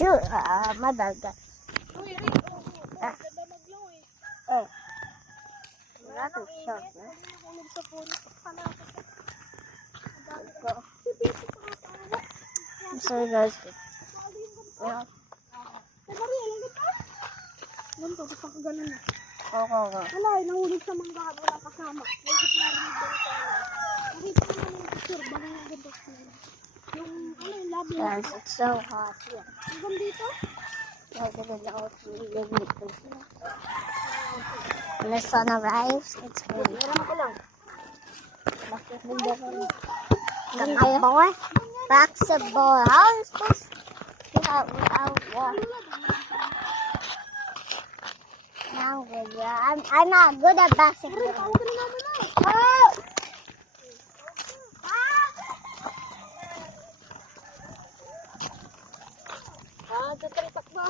Sure, madagat. Uy, Rick, ganda maglaw eh. Wala to shot, eh. Nahulog sa puno. Kala ko sa... Let's go. Si Piso sa katawa. I'm sorry guys. Kaya Maria, yung ganda. Ganito, gusto ko ganun na. Oo. Wala, nahulog sa mangga at wala kasama. May gitna rin yung ganito. Nakita ko naman yung picture, bago yung ganito. Yung, yung labi. Guys, it's so hot here. Hanggang dito? Like it is out really when the sun arrives, it's really boy. Basketball. How are you supposed to get out without water? Now good, yeah. I'm not good at basketball. Tawag ka na naman na. Oh! Tatalipak ba?